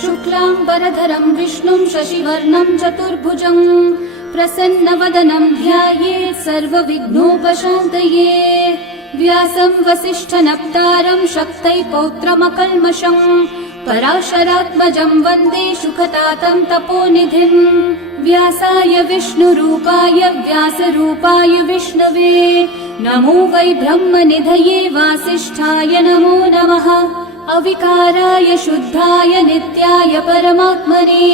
शुक्लांबरधरं विष्णुं शशिवर्णं चतुर्भुजं प्रसन्नवदनं ध्यायेत् सर्वविघ्नोपशान्तये। व्यासं वसिष्ठनप्तारं शक्तै पौत्रमकल्मषं पराशरात्मजं वन्दे शुकतातं तपोनिधिं। व्यासाय विष्णुरूपाय व्यासरूपाय विष्णवे नमो वै ब्रह्मनिधये वासिष्ठाय नमो नमः। अविकाराय शुद्धाय नित्याय परमात्मने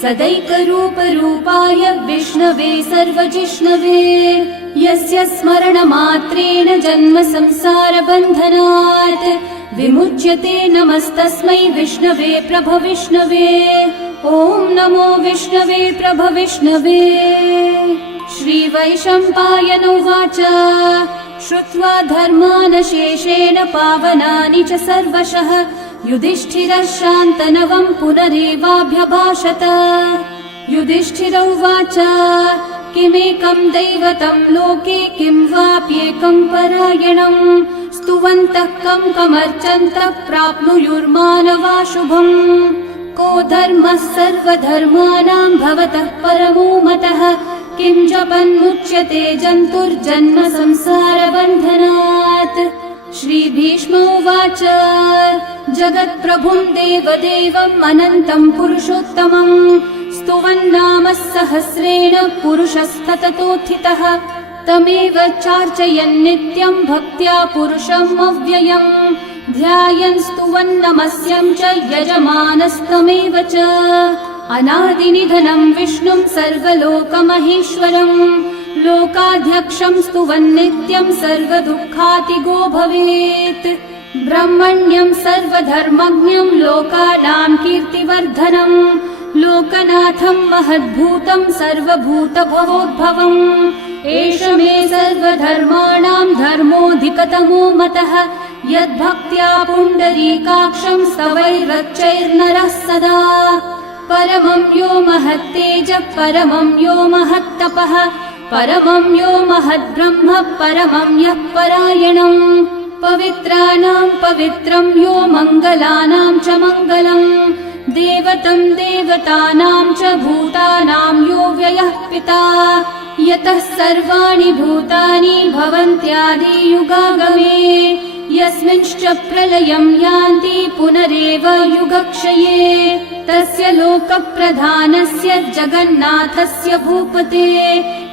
सदैकरूपरूपाय विष्णवे सर्वजिष्णवे। यस्य स्मरणमात्रेण जन्म संसारबन्धनात् विमुच्यते नमस्तस्मै विष्णवे प्रभविष्णवे। ॐ नमो विष्णवे प्रभविष्णवे। श्रीवैशम्पायन उवाच श्रुत्वा धर्मानशेषेण पावनानि च सर्वशः युधिष्ठिरः शान्तनवं पुनरेवाभ्यभाषत। युधिष्ठिर उवाच किमेकं दैवतं लोके किं वाप्येकं परायणं स्तुवन्तः कं कमर्चन्तः प्राप्नुयुर्मानवा शुभम्। को धर्मः सर्वधर्माणां भवतः परमो मतः किं जपन्मुच्यते जन्तुर्जन्म संसारबन्धनात्। श्रीभीष्म उवाच जगत्प्रभुं देवदेवम् अनन्तं पुरुषोत्तमं स्तुवन्नामः सहस्रेण पुरुषस्तततोत्थितः तमेव चार्चयन् नित्यं भक्त्या पुरुषम् अव्ययम् ध्यायन् स्तुवन्नमस्यं च यजमानस्तमेव च। अनादिनिधनं विष्णुं सर्वलोकमहेश्वरं लोकाध्यक्षं स्तुवन्नित्यं सर्वदुःखातिगो भवेत्। ब्रह्मण्यं सर्वधर्मज्ञं लोकानां कीर्तिवर्धनं लोकनाथं महद्भूतं सर्वभूतभवोद्भवम्। एष मे सर्वधर्माणां धर्मोऽधिकतमो मतः यद्भक्त्या पुण्डरीकाक्षं स्तवैरर्चैर्नरः सदा। परमं यो महत्तेजः परमं यो महत्तपः परमं यो महद्ब्रह्म परमं यः परायणम्। पवित्राणां पवित्रं यो मङ्गलानां च मङ्गलम् देवतं देवतानां च भूतानां यो व्ययः पिता यतः सर्वाणि भूतानि भवन्त्यादियुगागमे यस्मिंश्च प्रलयं यान्ति पुनरेव युगक्षये तस्य लोकप्रधानस्य जगन्नाथस्य भूपते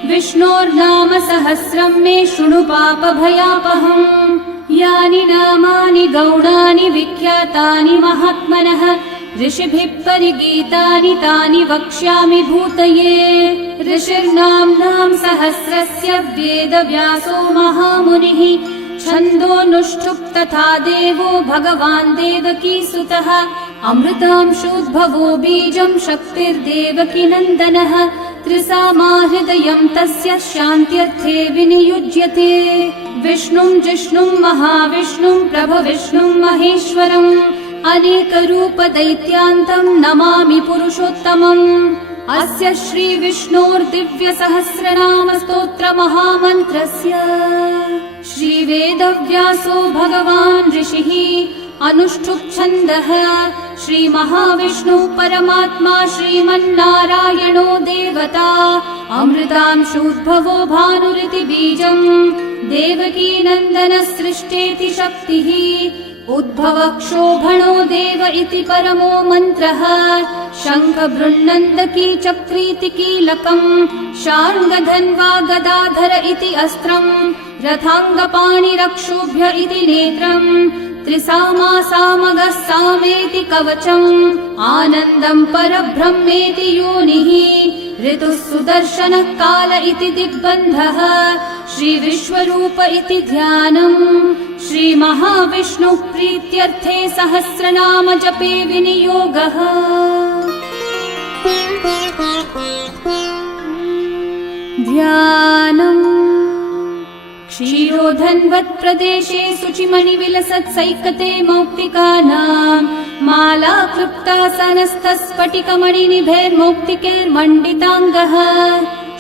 विष्णोर्नाम सहस्रं मे शृणु पापभयापहम्। यानि नामानि गौणानि विख्यातानि महात्मनः ऋषिभिः परिगीतानि तानि वक्ष्यामि भूतये। ऋषिर्नाम्नां सहस्रस्य वेदव्यासो महामुनिः छन्दोऽनुष्ठुप् तथा देवो भगवान् देवकीसुतः अमृतांशोद्भवो बीजं शक्तिर्देवकी नन्दनः त्रिसामा हृदयं तस्य शान्त्यर्थे विनियुज्यते। विष्णुं जिष्णुं महाविष्णुं प्रभविष्णुं महेश्वरम् अनेकरूपदैत्यान्तं नमामि पुरुषोत्तमम्। अस्य श्रीविष्णोर्दिव्यसहस्रनामस्तोत्रमहामन्त्रस्य श्रीवेदव्यासो भगवान् ऋषिः अनुष्ठुप्छन्दः श्रीमहाविष्णुः परमात्मा श्रीमन्नारायणो देवता अमृतांशोद्भवो भानुरिति बीजम् देवकी नन्दनः सृष्टेति शक्तिः उद्भवक्षोभणो देव इति परमो मन्त्रः शङ्खबृन्नन्दकी चक्रीति कीलकम् शार्ङ्गधन्वा गदाधर इति अस्त्रम् रथाङ्गपाणिरक्षोभ्य इति नेत्रम् त्रिसामा सामगः सामेति कवचम् आनन्दं परब्रह्मेति योनिः ऋतुः सुदर्शनः काल इति दिग्बन्धः श्रीविश्वरूप इति ध्यानम् श्रीमहाविष्णुः प्रीत्यर्थे सहस्रनाम जपे विनियोगः। ध्यानम् क्षीरोधन्वत्प्रदेशे शुचिमणिविलसत्सैकते मौक्तिकानाम् माला क्लृप्तासनस्थस्फटिकमणिनिभैर्मौक्तिकैर्मण्डिताङ्गः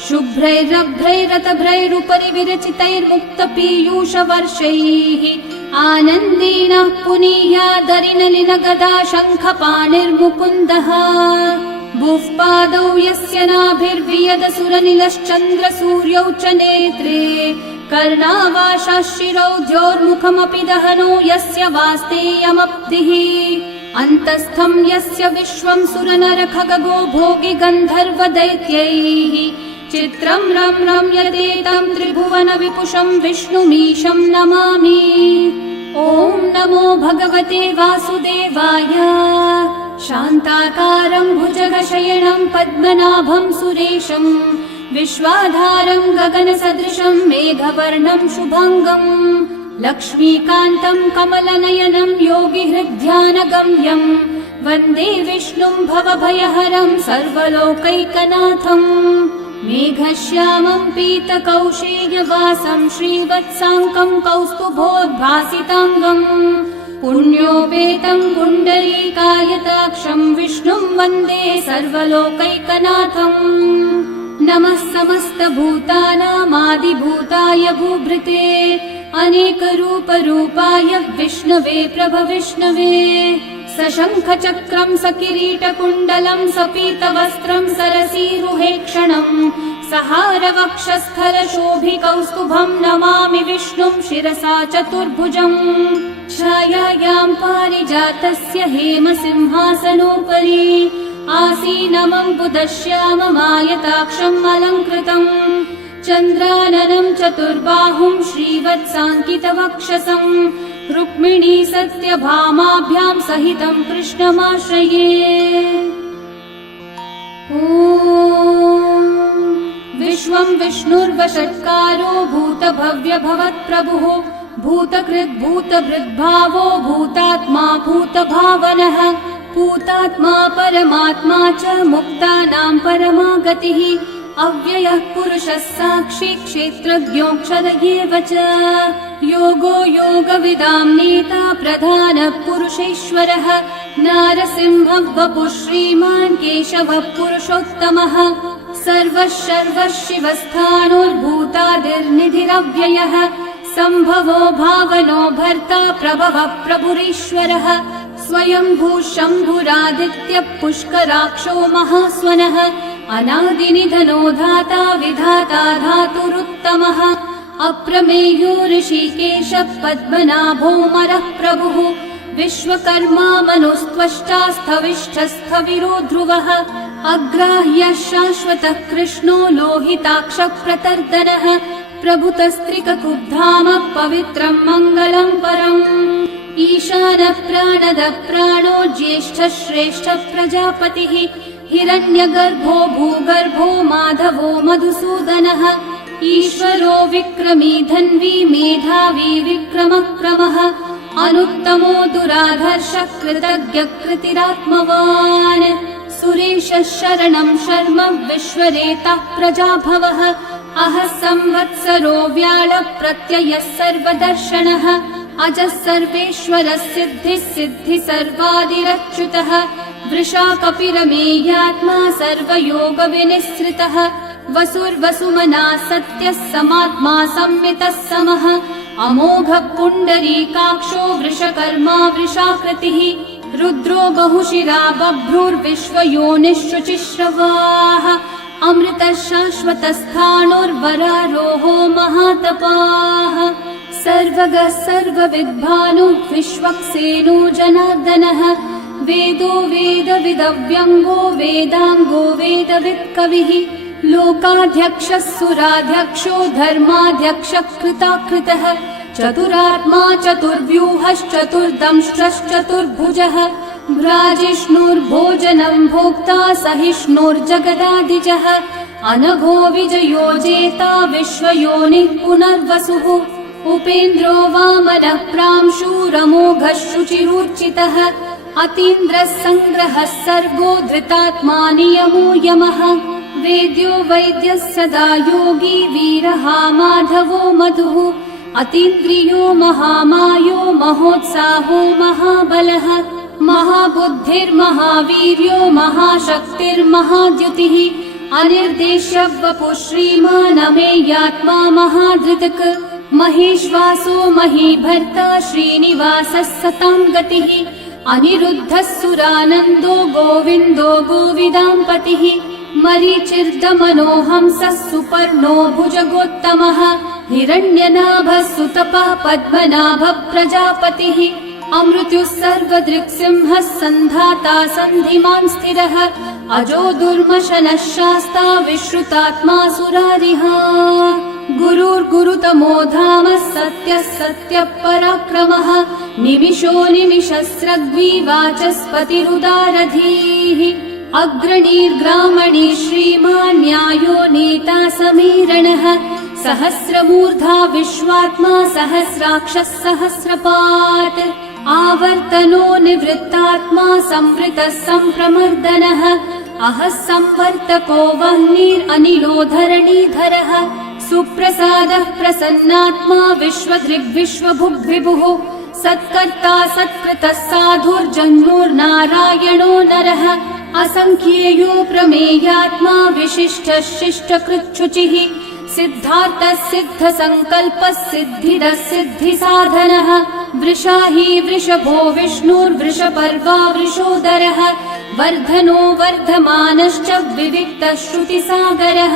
शुभ्रैरभ्रैरतभ्रैरुपरि विरचितैर्मुक्तपीयूषवर्षैः आनन्देन पुनीयादरिनलिनगदा शङ्खपाणिर्मुकुन्दः बुःपादौ यस्य नाभिर्वियदसुरनिलश्चन्द्रसूर्यौ च नेत्रे कर्णावाशाः शिरौ द्योर्मुखमपि दहनो यस्य वास्तेयमब्धिः अन्तस्थं यस्य विश्वं सुरनरखगो भोगि गन्धर्वदैत्यैः चित्रं रम्यते तं त्रिभुवन विपुषं विष्णुमीशं नमामि। ॐ नमो भगवते वासुदेवाय। शान्ताकारं भुजगशयनं पद्मनाभं सुरेशं विश्वाधारं गगनसदृशं मेघवर्णं शुभाङ्गम् लक्ष्मीकान्तं कमलनयनं योगिहृद्ध्यानगम्यं वन्दे विष्णुं भवभयहरं सर्वलोकैकनाथम् मेघश्यामं पीतकौशेयवासं श्रीवत्साङ्कं कौस्तुभोद्भासिताङ्गम् पुण्योपेतं पुण्डरीकायताक्षं विष्णुं वन्दे सर्वलोकैकनाथम् नमः समस्तभूतानामादिभूताय भूभृते अनेकरूपरूपाय विष्णवे प्रभविष्णवे सशङ्खचक्रं सकिरीटकुण्डलं सपीतवस्त्रं सरसीरुहेक्षणं सहारवक्षस्थलशोभिकौस्तुभं नमामि विष्णुं शिरसा चतुर्भुजम् छायायां पारिजातस्य हेमसिंहासनोपरि आसीनमम्बुदश्याममायताक्षम् अलङ्कृतम् चन्द्राननं चतुर्बाहुं श्रीवत्साङ्कितवक्षसं रुक्मिणी सत्यभामाभ्यां सहितं कृष्णमाश्रये। ॐ विश्वं विष्णुर्वषट्कारो भूतभव्यभवत्प्रभुः भूतकृद्भूतभृद्भावो भूतात्मा भूतभावनः भूतात्मा परमात्मा च मुक्तानां परमागतिः अव्ययः पुरुषः साक्षी क्षेत्रज्ञोऽक्षर एव च योगो योगविदां नेता प्रधानः पुरुषेश्वरः नारसिंहः वपुः श्रीमान् केशवः पुरुषोत्तमः सर्वः शर्वः शिवस्थाणोर्भूतादिर्निधिरव्ययः सम्भवो भावनो भर्ता प्रभवः प्रभुरीश्वरः स्वयंभू शम्भुरादित्यः पुष्कराक्षो महास्वनः अनादिनिधनो धाता विधाता धातुरुत्तमः अप्रमेयो ऋषिकेशः पद्मनाभोऽमरः प्रभुः विश्वकर्मा मनुस्त्वष्टा स्थविष्ठस्थविरो ध्रुवः अग्राह्यः शाश्वतः कृष्णो लोहिताक्षः प्रतर्दनः प्रभुतस्त्रिककुब्धामः पवित्रं मङ्गलं परम् ईशानः प्राणदः प्राणो ज्येष्ठः श्रेष्ठः प्रजापतिः हिरण्यगर्भो भूगर्भो माधवो मधुसूदनः ईश्वरो विक्रमी धन्वी मेधावी विक्रमक्रमः अनुत्तमो दुराधर्षः कृतज्ञः कृतिरात्मवान् सुरेशः शरणं शर्म विश्वरेतः प्रजाभवः अहः संवत्सरो व्याळः प्रत्ययः सर्वदर्शनः अजः सर्वेश्वरः सिद्धिः सिद्धि सर्वादिरच्युतः वृषा कपिरमेयात्मा सर्वयोगविनिःसृतः वसुर्वसुमना सत्यः समात्मा संमितः समः अमोघः पुण्डरीकाक्षो वृषकर्मा वृषाकृतिः रुद्रो बहुशिरा बभ्रुर्विश्वयोनिः शुचिश्रवाः अमृतः शाश्वतस्थाणोर्वरारोहो महातपाः सर्वगः सर्वविद्भानुः विश्वक्सेनो जनार्दनः वेदो वेदविदव्यङ्गो वेदाङ्गो वेदवित्कविः लोकाध्यक्षः सुराध्यक्षो धर्माध्यक्षः कृताकृतः चतुरात्मा चतुर्व्यूहश्चतुर्दंष्ट्रश्चतुर्भुजः भ्राजिष्णुर्भोजनं भोक्ता सहिष्णुर्जगदादिजः अनघो विजयो जेता विश्वयोनिः पुनर्वसुः उपेन्द्रो वामनः प्रांशुरमोघः शुचिरूर्चितः अतीन्द्रः सङ्ग्रहः सर्गो धृतात्मा नियमो यमः वेद्यो वैद्यः सदा योगी वीरः माधवो मधुः अतीन्द्रियो महामायो महोत्साहो महाबलः महाबुद्धिर्महावीर्यो महाशक्तिर्महाद्युतिः अनिर्देश्य वपुः श्रीमान् अमेयात्मा महाधृतक् महेश्वासो महीभर्ता श्रीनिवासः सतां गतिः अनिरुद्धः सुरानन्दो गोविन्दो गोविदाम्पतिः मरीचिर्दमनोहंसः सुपर्णो भुजगोत्तमः हिरण्यनाभः सुतपः पद्मनाभः प्रजापतिः अमृत्युः सर्वदृक्सिंहः सन्धाता सन्धिमान् स्थिरः अजो दुर्मशनः शास्ता विश्रुतात्मा सुरारिः गुरुर्गुरुतमो धामः सत्यः सत्यः पराक्रमः निमिषो निमिषस्रग्वी वाचस्पतिरुदारधीः अग्रणीर्ग्रामणी श्रीमान् न्यायो नेता समीरणः सहस्रमूर्धा विश्वात्मा सहस्राक्षः सहस्रपात् आवर्तनो निवृत्तात्मा संवृतः सम्प्रमर्दनः अहः संवर्तको वह्निरनिलो धरणीधरः सुप्रसादः प्रसन्नात्मा विश्वदृग्विश्वभुग्विभुः सत्कर्ता सत्कृतः साधुर्जन्मोर्नारायणो नरः असंख्येयो प्रमेयात्मा विशिष्टः शिष्टकृच्छुचिः सिद्धार्थः सिद्धसङ्कल्पः सिद्धिदः सिद्धिसाधनः वृषाही वृषभो विष्णुर्वृषपर्वा वृषोदरः वर्धनो वर्धमानश्च विविक्तः श्रुतिसागरः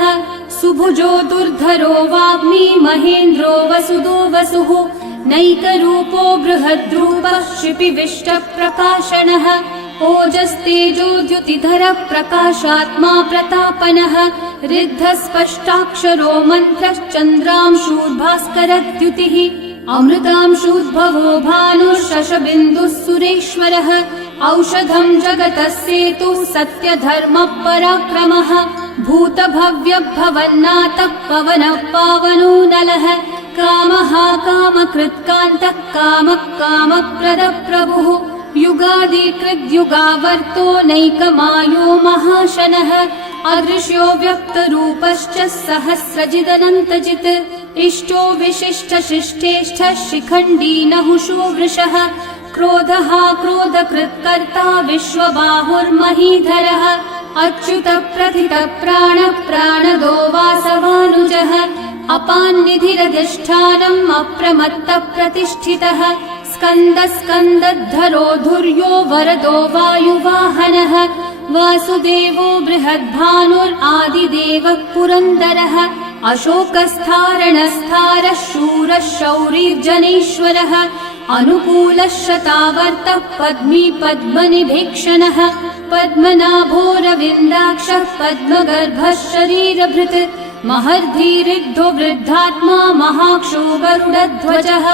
सुभुजो दुर्धरो वाग्मी महेन्द्रो वसुदो वसुः नैकरूपो बृहद्रूपः क्षिपिविष्टप्रकाशनः ओजस्तेजोद्युतिधरः प्रकाशात्मा प्रतापनः ऋद्धः स्पष्टाक्षरो मन्त्रश्चन्द्रांशूर्भास्करद्युतिः अमृतांशूद्भवो भानुः शशबिन्दुः सुरेश्वरः औषधं जगतः सेतुः सत्यधर्मः पराक्रमः भूतभव्यभवन्नाथः पवनः पावनो नलः कामः कामकृत्कान्तः कामः कामप्रदः प्रभुः युगादिकृद्युगावर्तो नैकमायो महाशनः अदृश्यो व्यक्तरूपश्च सहस्रजिदनन्तजित् इष्टो विशिष्टशिष्टेष्ठः शिखण्डी नहुषो वृषः क्रोधः क्रोधकृत्कर्ता विश्वबाहुर्महीधरः अच्युतः प्रथितः प्राणः प्राणदो वासवानुजः अपान्निधिरधिष्ठानम् अप्रमत्तः प्रतिष्ठितः स्कन्दः स्कन्दद्धरो धुर्यो वरदो वायुवाहनः वासुदेवो बृहद्भानुरादिदेवः पुरन्दरः अशोकस्थारणस्थारः शूरः शौरिर्जनेश्वरः अनुकूलः शतावर्तः पद्मी पद्मनिभीक्षणः पद्मनाभोरविन्दाक्षः पद्मगर्भः शरीरभृत् महर्धिरिग्धो वृद्धात्मा महाक्षो गरुडध्वजः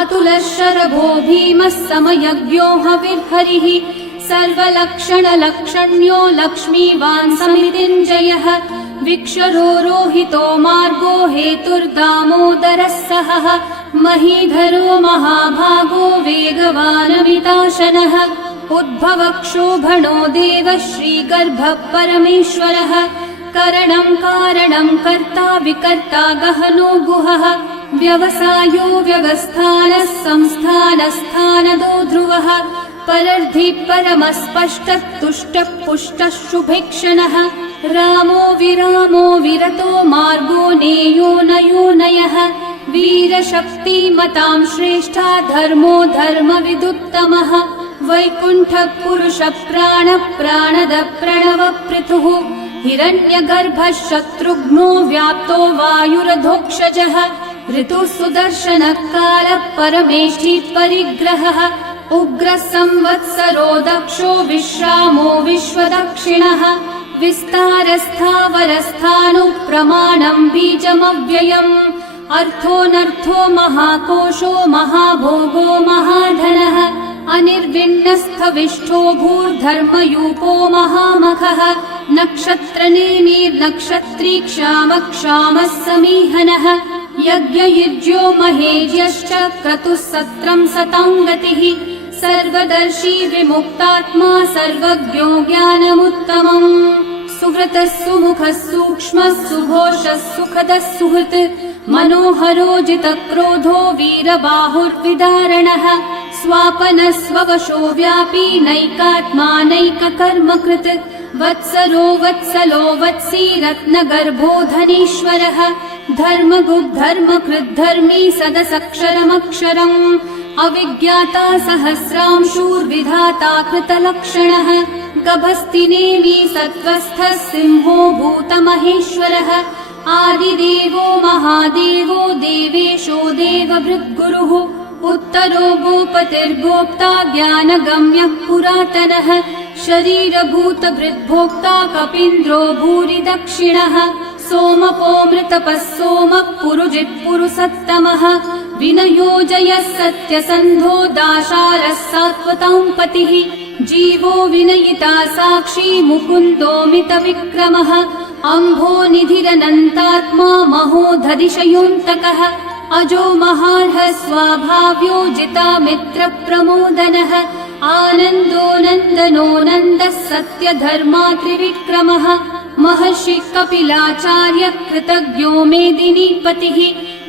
अतुलः शरभो भीमः समयज्ञो हविर्हरिः सर्वलक्षणलक्षण्यो लक्ष्मीवान् समितिञ्जयः विक्षरो रोहितो मार्गो हेतुर्दामोदरः सहः महीधरो महाभागो वेगवानमिताशनः उद्भवक्षोभणो देवः श्रीगर्भः परमेश्वरः करणं कारणं कर्ता विकर्ता गहनो गुहः व्यवसायो व्यवस्थानः संस्थानस्थानदो ध्रुवः परर्धि परमस्पष्टः तुष्टः पुष्टः शुभेक्षणः रामो विरामो विरतो मार्गो नेयो नयो नयः वीरशक्तिमतां श्रेष्ठा धर्मो धर्मविदुत्तमः वैकुण्ठः पुरुषः प्राणः प्राणदः प्रणवपृथुः हिरण्यगर्भः शत्रुघ्नो व्याप्तो वायुरधोक्षजः ऋतुः सुदर्शनः कालः परमेष्ठी परिग्रहः उग्रः संवत्सरो दक्षो विश्रामो विश्वदक्षिणः विस्तारस्थावरस्थाणुः प्रमाणं बीजमव्ययम् अर्थोऽनर्थो महाकोशो महाभोगो महाधनः अनिर्विण्णस्थविष्ठो भूर्धर्मयूपो महामखः नक्षत्रनेमिर्नक्षत्री क्षामः क्षामः समीहनः यज्ञयुज्यो महेज्यश्च क्रतुः सत्रं सतां गतिः सर्वदर्शी विमुक्तात्मा सर्वज्ञो ज्ञानमुत्तमम् सुहृतः सुमुखः सूक्ष्मः सुघोषः सुखदः सुहृत् मनोहरो जितक्रोधो वीरबाहुर्विदारणः स्वापनस्ववशो व्यापी नैकात्मा नैककर्मकृत् वत्सरो वत्सलो वत्सी रत्नगर्भो धनीश्वरः धर्मकृद्धर्मी सदसक्षरमक्षरम् अविज्ञाता सहस्रांशूर्विधाता कृतलक्षणः गभस्तिनेमि सत्त्वस्थः सिंहो भूतमहेश्वरः आदिदेवो महादेवो देवेशो देवभृद्गुरुः उत्तरो गोपतिर्गोप्ता ज्ञानगम्यः पुरातनः शरीरभूतभृद्भोक्ता कपीन्द्रो भूरि दक्षिणः सोमपोमृतपः सोमः पुरुजित्पुरुसत्तमः विनयोजयः सत्यसन्धो दाशारः सात्वतां पतिः जीवो विनयिता साक्षी मुकुन्दोमितविक्रमः अम्भोनिधिरनन्तात्मा महोदधिशयोऽन्तकः अजो महार्हः स्वाभाव्यो जितामित्रप्रमोदनः आनन्दो नन्दनो नन्दः सत्यधर्मात्रिविक्रमः महर्षि कपिलाचार्य कृतज्ञो मेदिनीपतिः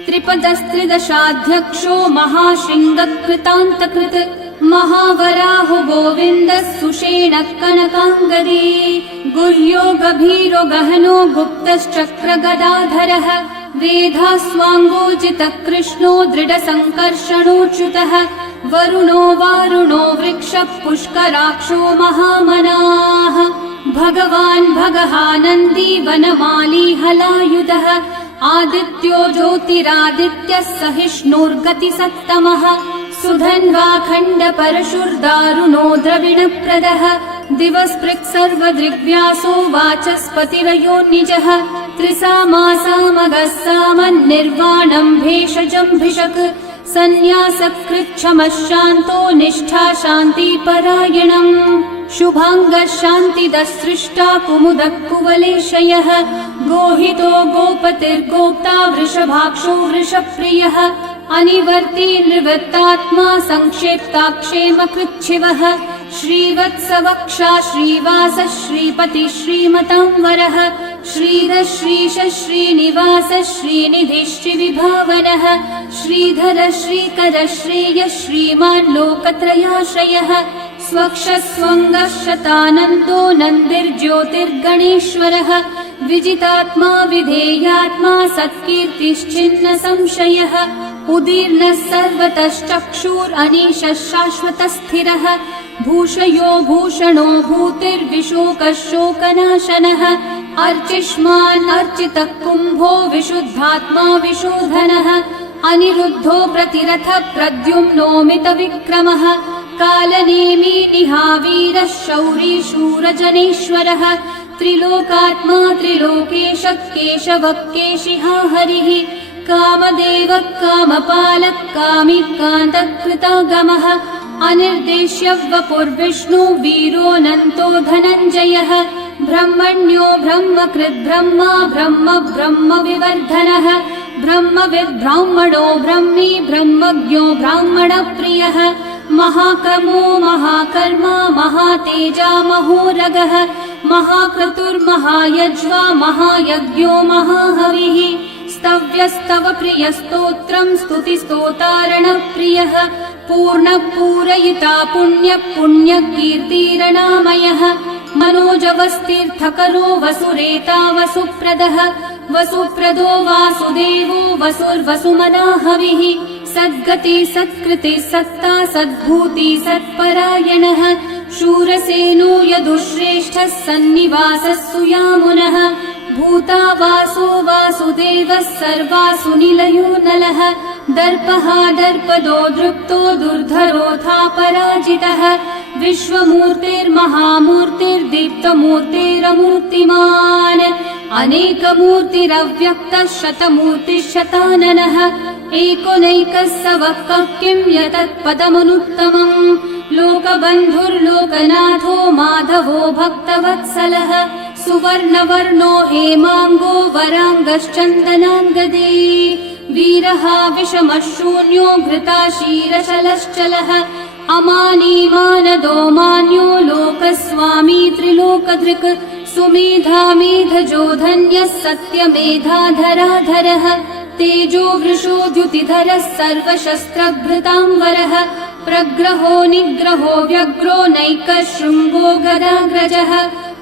त्रिपदस्त्रिदशाध्यक्षो महाशृङ्गकृतान्तकृत् महावराहो गोविन्दः सुषेणः कनकाङ्गदी गुह्यो गभीरो गहनो गुप्तश्चक्रगदाधरः वेधास्वाङ्गोजितकृष्णो दृढसङ्कर्षणोच्युतः वरुणो वारुणो वृक्षः पुष्कराक्षो महामनाः भगवान् भगहानन्दी वनमाली हलायुधः आदित्यो ज्योतिरादित्यः सहिष्णुर्गतिसत्तमः सुधन्वाखण्ड परशुर्दारुणो द्रविणप्रदः दिवस्पृक् सर्वदृग्व्यासो वाचस्पतिरयो निजः त्रिसामासामगः सामन्निर्वाणम् भेषजम्भिषक् सन्न्यासकृच्छमः शान्तो निष्ठा शान्तिपरायणम् शुभाङ्गः शान्तिदः सृष्टा कुमुदः कुवलेशयः गोहितो गोपतिर्गोप्ता वृषभाक्षो वृषप्रियः अनिवर्ती निवृत्तात्मा संक्षेप्ताक्षेमकृच्छिवः श्रीवत्सवक्षा श्रीवास श्रीपति श्रीमतांवरः श्रीधर श्रीश श्रीनिवास श्रीनिधि श्रीविभावनः श्रीधर श्रीकर श्रेय श्रीमान् लोकत्रयाश्रयः स्वक्षस्वङ्गः शतानन्दो नन्दिर्ज्योतिर्गणेश्वरः विजितात्मा विधेयात्मा सत्कीर्तिश्चिन्न संशयः उदीर्णः सर्वतश्चक्षुरनीशः शाश्वतस्थिरः भूषयो भूषणो भूतिर्विशोकः शोकनाशनः अर्चिष्मान् अर्चितः कुम्भो विशुद्धात्मा विशोधनः अनिरुद्धो प्रतिरथः प्रद्युम्नोमितविक्रमः कालनेमी निहावीरः शौरी शूरजनेश्वरः त्रिलोकात्मा त्रिलोकेशः केशवः केशिहा हरिः कामदेवः कामपालः कामी कान्तः कृतागमः अनिर्देश्य वपुर्विष्णु वीरोऽनन्तो धनञ्जयः ब्रह्मण्यो ब्रह्मकृद् ब्रह्मा ब्रह्म ब्रह्म विवर्धनः ब्रह्मविद् ब्राह्मणो ब्रह्मी ब्रह्मज्ञो ब्राह्मणप्रियः महाकर्मो महाकर्मा महातेजा महोरगः महाक्रतुर्महायज्वा महायज्ञो महाहविः स्तव्यस्तव प्रियस्तोत्रम् स्तुतिस्तोतारणप्रियः पूर्णपूरयिता पुण्यकीर्तिरणामयः मनोजवस्तीर्थकरो वसुरेता वसुप्रदः वसुप्रदो वासुदेवो वसुर्वसुमनाहविः सद्गति सत्कृति सत्ता सद्भूति सत्परायणः शूरसेनो यदुश्रेष्ठः सन्निवासः सुयामुनः भूता वासो वासुदेवः सर्वासु निलयो नलः दर्पः दर्पदो दृप्तो दुर्धरोऽथा पराजितः विश्वमूर्तिर्महामूर्तिर्दीप्तमूर्तिरमूर्तिमान् अनेकमूर्तिरव्यक्तः शतमूर्तिः एकोनैकः स वः किं यतत्पदमनुत्तमम् लोकबन्धुर्लोकनाथो माधवो भक्तवत्सलः सुवर्णवर्णो हेमाङ्गो वराङ्गश्चन्दनाङ्गदे वीरः विषमः शून्यो घृताशीरशलश्चलः अमानी मानदो मान्यो लोकस्वामी त्रिलोकधृक् सुमेधा मेधजो धन्यः सत्यमेधाधराधरः तेजो वृषो द्युतिधरः सर्वशस्त्रभृताम्बरः प्रग्रहो निग्रहो व्यग्रो नैकः शृङ्गो गदाग्रजः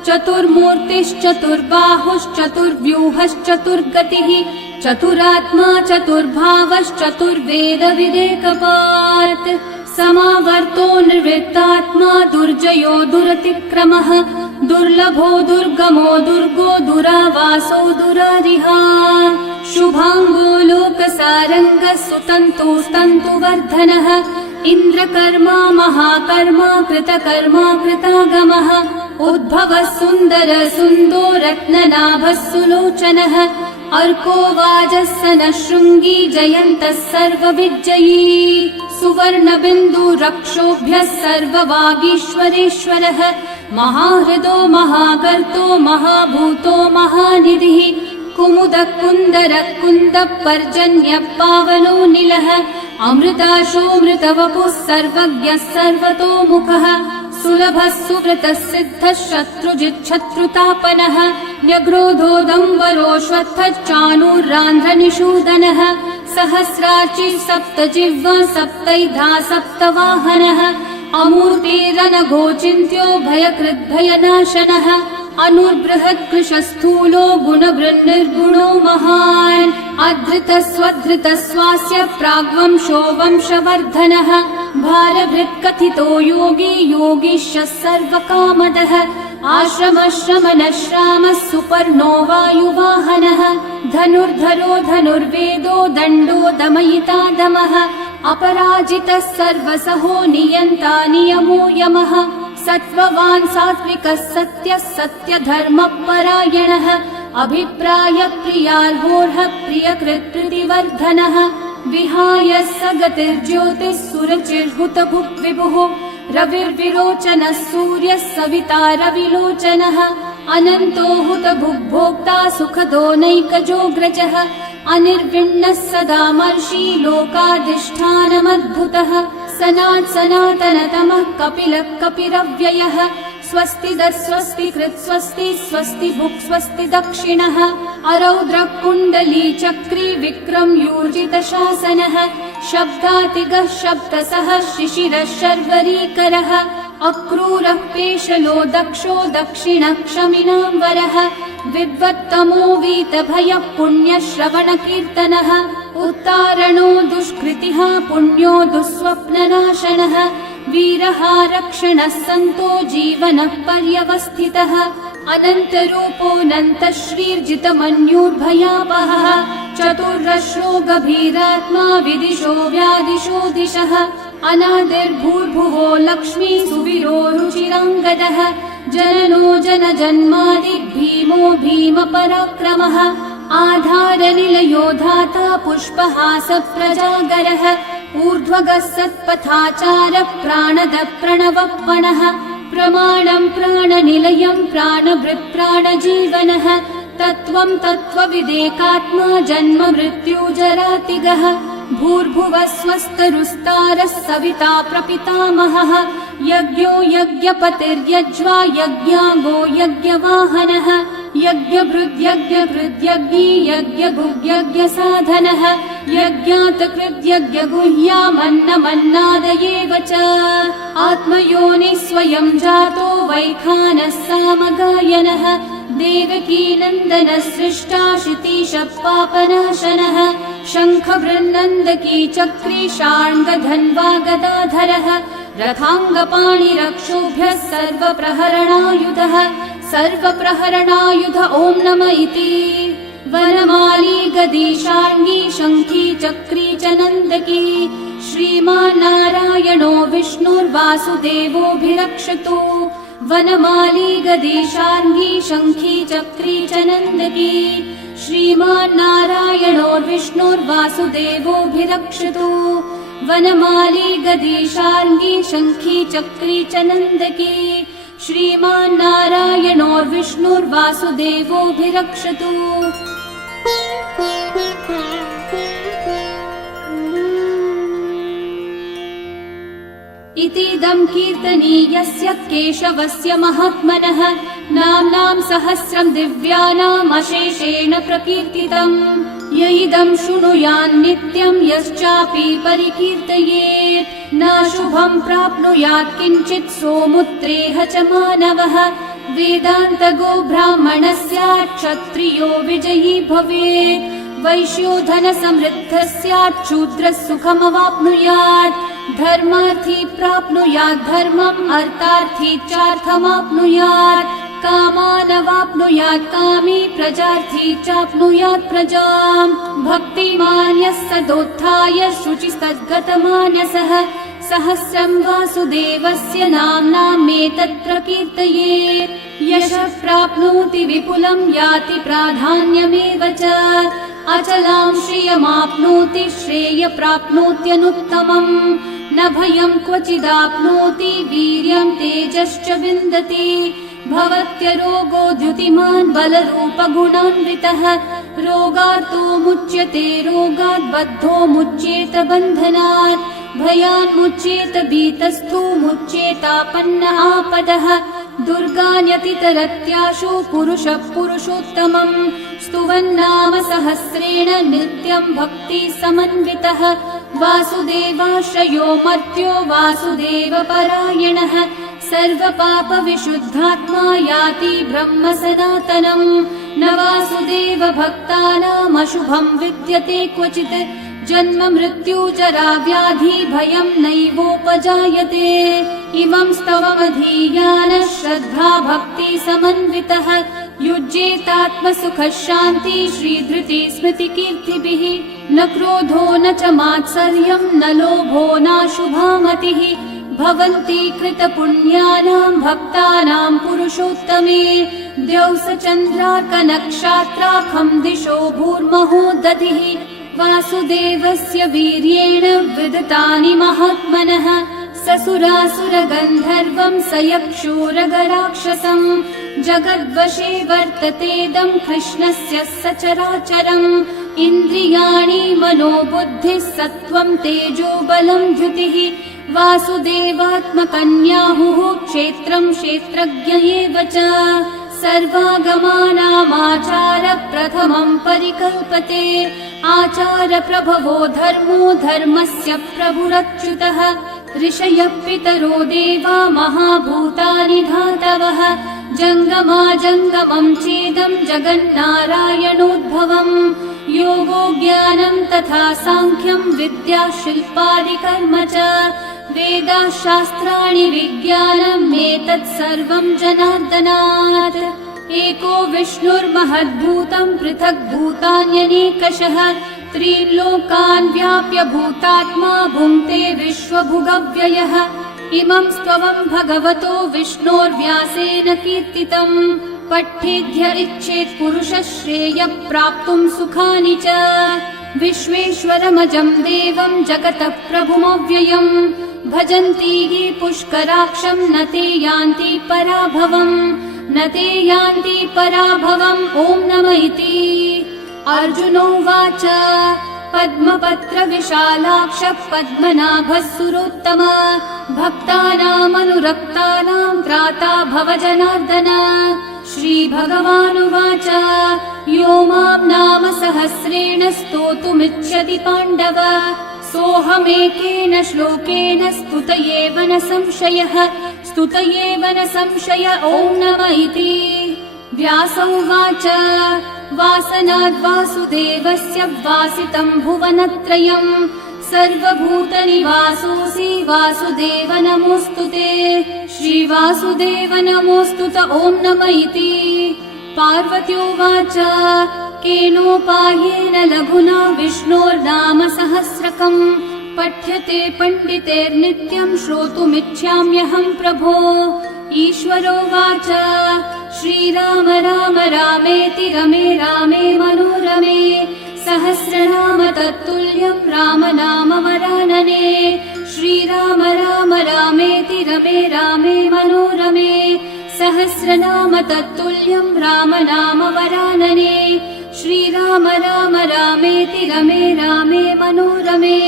चतुर्मूर्तिश्चतुर्बाहुश्चतुर्व्यूहश्चतुर्गतिः चतुरात्मा चतुर्भावश्चतुर्वेदविदेकपात् समावर्तो निर्वृत्तात्मा दुर्जयो दुरतिक्रमः दुर्लभो दुर्गमो दुर्गो दुरावासो दुरारिहा शुभाङ्गो लोकसारङ्गः सुतन्तुस्तन्तुवर्धनः इन्द्रकर्मा महाकर्मा कृतकर्मा कृतागमः उद्भवः सुन्दर सुन्दो रत्ननाभः सुलोचनः अर्को वाजः सनः शृङ्गी जयन्तः सर्वविजयी सुवर्णबिन्दु रक्षोभ्यः सर्ववागीश्वरेश्वरः महाहृदो महाकर्तो महाभूतो महानिधिः कुमुदः कुन्दरः कुन्दः पर्जन्यः पावनो निलः अमृताशोऽमृतवपुः सर्वज्ञः सर्वतोमुखः सुलभः सुव्रतः सिद्धः शत्रुजिच्छत्रुतापनः न्यग्रोधोदम्बरोऽश्वत्थश्चाणूरान्ध्रनिषूदनः सहस्राची सप्तजिह्वा सप्तैधा सप्तवाहनः अमूर्तिरनघोचिन्त्यो भयकृद्भयनाशनः अनुर्बृहत्कृशस्थूलो गुणवृन्निर्गुणो महान् अधृतस्वधृतस्वास्य प्राग्वंशो वंशवर्धनः भारभृत्कथितो योगी योगीशः सर्वकामदः आश्रमश्रमणश्रामः सुपर्णो वायुवाहनः धनुर्धरो धनुर्वेदो दण्डो दमयिता दमः अपराजितः सर्वसहो नियन्ता नियमो यमः सत्त्ववान् सात्विकः सत्यः सत्यधर्मपरायणः अभिप्रायप्रियार्होर्हः प्रियकृत्प्रीतिवर्धनः विहाय स गतिर्ज्योतिः सुरचिर्हुतभुक् विभुः रविर्विरोचनः सूर्यः सविता रविलोचनः अनन्तो हुतभुग्भोक्ता सुखदो नैकजोऽग्रजः अनिर्विण्णः सदा मर्षि लोकाधिष्ठानमद्भुतः सनातनतमः कपिलः कपिरव्ययः स्वस्तिदः स्वस्तिकृत् स्वस्ति स्वस्ति भुक् स्वस्ति दक्षिणः अरौद्रः कुण्डली चक्री विक्रमयूर्जितशासनः शब्दातिगः शब्दसः शिशिरः शर्वरीकरः अक्रूरः पेशलो दक्षो दक्षिणः क्षमिनाम्बरः विद्वत्तमो वीतभयः पुण्यश्रवणकीर्तनः उत्तारणो दुष्कृतिः पुण्यो दुःस्वप्ननाशनः वीरः रक्षणः सन्तो जीवनः पर्यवस्थितः अनन्तरूपोऽनन्तः श्रीर्जितमन्युर्भयापहः चतुर्रश्रो गभीरात्मा विदिशो व्यादिशो दिशः अनादिर्भूर्भुवो लक्ष्मी सुवीरो रुचिराङ्गदः जननो जनजन्मादि भीमो भीमपराक्रमः आधारनिलयो धाता पुष्पहास प्रजागरः ऊर्ध्वगः सत्पथाचारः प्राणदः प्रणवपणः प्रमाणं प्राणनिलयं प्राणभृत् प्राणजीवनः तत्त्वं तत्त्वविदेकात्मा जन्म मृत्युजरातिगः भूर्भुवः स्वस्तरुस्तारः सविता प्रपितामहः यज्ञो यज्ञपतिर्यज्वा यज्ञाङ्गो यज्ञवाहनः यज्ञभृद्यज्ञकृद्यज्ञी यज्ञभुग्यज्ञसाधनः यज्ञातकृद्यज्ञगुह्यामन्नमन्नादयेव च आत्मयोनिः स्वयं जातो वैखानः सामगायनः देवकीनन्दनः सृष्टा शितीशः पापनाशनः शङ्खवृन्नन्दकी चक्री शार्ङ्गधन्वा गदाधरः रथाङ्गपाणिरक्षोभ्यः सर्वप्रहरणायुधः सर्वप्रहरणायुध ॐ नम इति वनमाली गदी शार्ङ्गी शङ्खी चक्री च नन्दकी श्रीमान्नारायणो विष्णुर्वासुदेवोऽभिरक्षतु वनमाली गदी शार्ङ्गी शङ्खी चक्री च नन्दकी श्रीमान्नारायणो विष्णुर्वासुदेवोऽभिरक्षतु वनमाली गदी शार्ङ्गी शङ्खी चक्री च नन्दकी श्रीमान्नारायणोर्विष्णुर्वासुदेवोऽभिरक्षतु इतीदं कीर्तनीयस्य केशवस्य महात्मनः नाम्नां सहस्रं दिव्यानाम् अशेषेण प्रकीर्तितम् य इदं शृणुयान् नित्यं यश्चापि परिकीर्तयेत् नाशुभं प्राप्नुयात् किञ्चित् सोमुत्रेह च मानवः वेदान्तगो ब्राह्मणः स्यात् क्षत्रियो विजयी भवेत् वैश्यो धनसमृद्धः स्यात् शूद्रः सुखमवाप्नुयात् धर्मार्थी प्राप्नुयात् धर्मम् अर्थार्थी चार्थमाप्नुयात् कामानवाप्नुयात् कामी प्रजार्थी चाप्नुयात् प्रजाम् भक्तिमान् यः सदोत्थाय शुचिस्तद्गतमानसः सहस्रं वासुदेवस्य नाम्नामेतत् प्रकीर्तयेत् यशः प्राप्नोति विपुलं याति प्राधान्यमेव च अचलां श्रियमाप्नोति श्रेय प्राप्नोत्यनुत्तमम् न भयं क्वचिदाप्नोति वीर्यं तेजश्च विन्दति भवत्यरोगो द्युतिमान् बलरूपगुणान्वितः रोगार्तो मुच्यते रोगात् बद्धो मुच्येत बन्धनात् भयान् मुच्येत भीतस्थो मुच्येतापन्न आपदः दुर्गान्यतितरत्याशु पुरुषः पुरुषोत्तमम् स्तुवन्नाम सहस्रेण नित्यं भक्ति समन्वितः वासुदेवाश्रयो मर्त्यो वासुदेवपरायणः सर्वपापविशुद्धात्मा याति ब्रह्म सनातनम् न वासुदेव भक्तानामशुभं विद्यते क्वचित् जन्म मृत्यु जरा व्याधि भयं नैवोपजायते इमं स्तवमधीयानः श्रद्धा भक्ति समन्वितः युज्येतात्मसुखः शान्ति श्रीधृति स्मृति कीर्तिभिः न क्रोधो न च मात्सर्यं न लोभो नाशुभा मतिः भवन्ति कृतपुण्यानां भक्तानां पुरुषोत्तमे द्यौस चन्द्रार्कनक्षत्राखं दिशो भूर्महो दधिः वासुदेवस्य वीर्येण विदतानि महात्मनः ससुरासुरगन्धर्वं स यक्षोरगराक्षसम् जगद्वशे वर्ततेदं कृष्णस्य सचराचरम् इन्द्रियाणि मनोबुद्धिः सत्त्वं तेजो बलं द्युतिः वासुदेवात्मकन्याहुः क्षेत्रं क्षेत्रज्ञ एव च सर्वागमानामाचार प्रथमं परिकल्पते आचार प्रभवो धर्मो धर्मस्य प्रभुरच्युतः ऋषयः पितरो देवा महाभूतानि धातवः जङ्गमा जङ्गमं चेदं जगन्नारायणोद्भवम् योगो ज्ञानं तथा साङ्ख्यं विद्या शिल्पादिकर्म च वेदाः शास्त्राणि विज्ञानम् एतत् सर्वं जनार्दनात् एको विष्णुर्महद्भूतं पृथक् भूतान्यनेकशः त्रीन् लोकान् व्याप्य भूतात्मा भुङ्क्ते विश्वभुगव्ययः इमं स्तवं भगवतो विष्णोर्व्यासेन कीर्तितम् पठ्येद्य इच्छेत् पुरुषः श्रेयः प्राप्तुं सुखानि च विश्वेश्वरमजं देवं जगतः प्रभुमव्ययम् भजन्ति ये पुष्कराक्षं न ते यान्ति पराभवम् न ते यान्ति पराभवम् ॐ नमः इति अर्जुनोवाच पद्मपत्र विशालाक्ष पद्मनाभः सुरोत्तम भक्तानामनुरक्तानां त्राता भव जनार्दन श्रीभगवानुवाच यो मां नाम सहस्रेण स्तोतुमिच्छति पाण्डव सोऽहमेकेन श्लोकेन स्तुत एव न संशयः स्तुत एव न संशय ॐ नमः इति व्यास उवाच वासनाद्वासुदेवस्य वासितं भुवनत्रयम् सर्वभूतनिवासोऽसि वासुदेव नमोऽस्तु ते श्रीवासुदेव नमोऽस्तु त ॐ नमः इति पार्वत्योवाच केनोपायेन लघुना विष्णोर्नाम सहस्रकम् पठ्यते पण्डितेर्नित्यं श्रोतुमिच्छाम्यहं प्रभो ईश्वरोवाच श्रीराम राम रामेति रमे रामे मनोरमे सहस्रनाम तत्तुल्यं राम नाम वरानने श्रीराम राम रामेति रमे रामे मनोरमे सहस्रनाम तत्तुल्यं राम नाम वरानने श्रीराम राम रामेति रमे रामे मनोरमे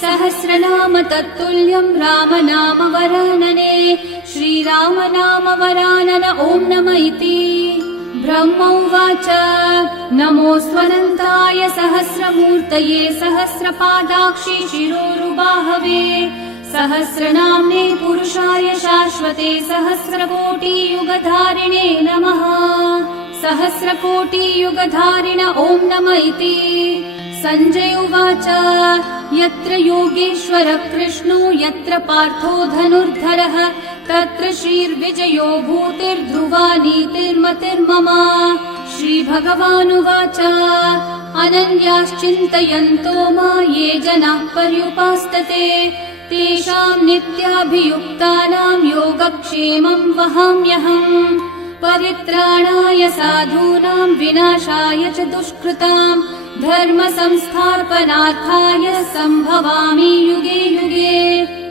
सहस्रनाम तत्तुल्यं राम नाम वरानने श्रीराम नाम वरानन ॐ नमः इति ब्रह्म उवाच नमोऽस्त्वनन्ताय सहस्रमूर्तये सहस्रपादाक्षि शिरोरुबाहवे सहस्रनाम्ने पुरुषाय शाश्वते सहस्रकोटियुगधारिणे नमः। सहस्रकोटियुगधारिण ॐ नम इति। सञ्जय उवाच यत्र योगेश्वर कृष्णो यत्र पार्थो धनुर्धरः तत्र श्रीर्विजयो भूतिर्ध्रुवा नीतिर्मतिर्मम। श्रीभगवानुवाच अनन्याश्चिन्तयन्तो मा ये जनाः पर्युपासते तेषां नित्याभियुक्तानां योगक्षेमं वहाम्यहम्। परित्राणाय साधूनां विनाशाय च दुष्कृतां धर्म संस्थापनार्थाय सम्भवामि युगे युगे।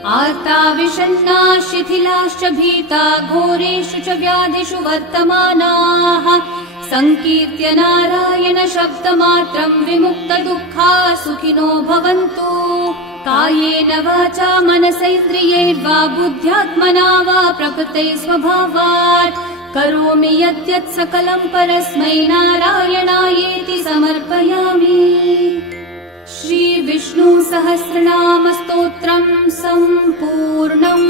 आर्ता विषण्णा शिथिलाश्च भीता घोरेषु च व्याधिषु वर्तमानाः संकीर्त्य नारायण शब्दमात्रं विमुक्तदुःखा सुखिनो भवन्तु। कायेन वाचा मनसैन्द्रियैर्वा बुद्ध्यात्मना वा प्रकृते स्वभावात् करोमि यद्यत् सकलं परस्मै नारायणायेति समर्पयामि। श्रीविष्णु सहस्रनाम स्तोत्रम् सम्पूर्णम्।